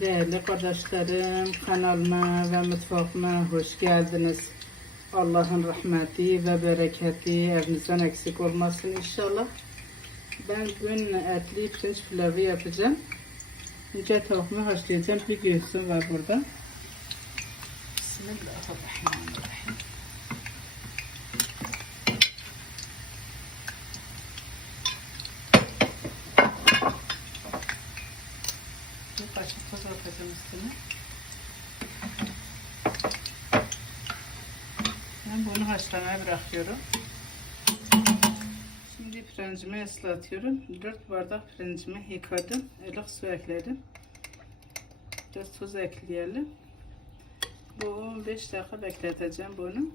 Değerli kardeşlerim, kanalıma ve mutfağıma hoş geldiniz. Allah'ın rahmeti ve bereketi evinizden eksik olmasın inşallah. Ben bugün etli pirinç pilavı yapacağım. Önce tavuğumu haşlayacağım. Bir göğsüm var burada. Bismillahirrahmanirrahim. Bir parça toz atacağım üstüne. Ben bunu haşlamaya bırakıyorum. Şimdi pirincimi ıslatıyorum. 4 bardak pirincimi yıkadım. Ilık su ekledim. Biraz tuz ekleyelim. Bu 15 dakika bekleteceğim bunu.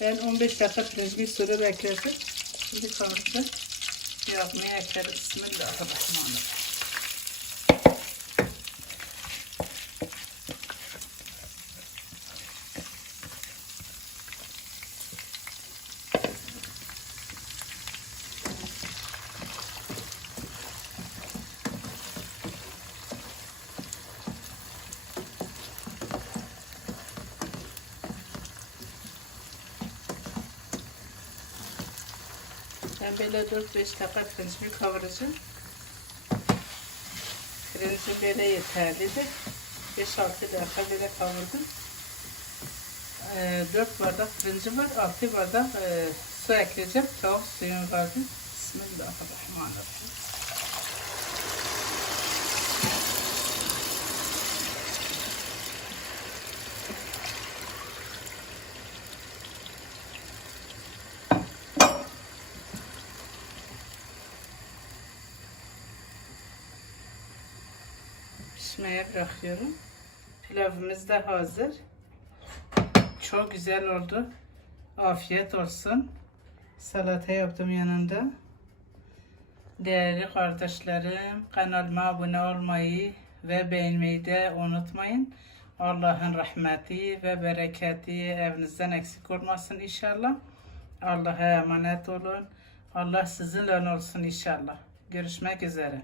Ben 15 dakika pirincimi suda bekledim. Şimdi kavuracağım. Yağmaya ekledim. Bismillahirrahmanirrahim. Ben böyle 4-5 dakika pirincimi kavuracağım. Pirincim böyle yeterlidir. 5-6 dakika böyle kavurdum. Ee, 4 bardak pirincim var. 6 bardak e, su ekleyeceğim. Tavuk suyum vardı. Bismillahirrahmanirrahim. Pişmeye bırakıyorum. Pilavımız da hazır. Çok güzel oldu. Afiyet olsun. Salata yaptım yanında. Değerli kardeşlerim, kanalıma abone olmayı ve beğenmeyi de unutmayın. Allah'ın rahmeti ve bereketi evinizden eksik olmasın inşallah. Allah'a emanet olun. Allah sizinle olsun inşallah. Görüşmek üzere.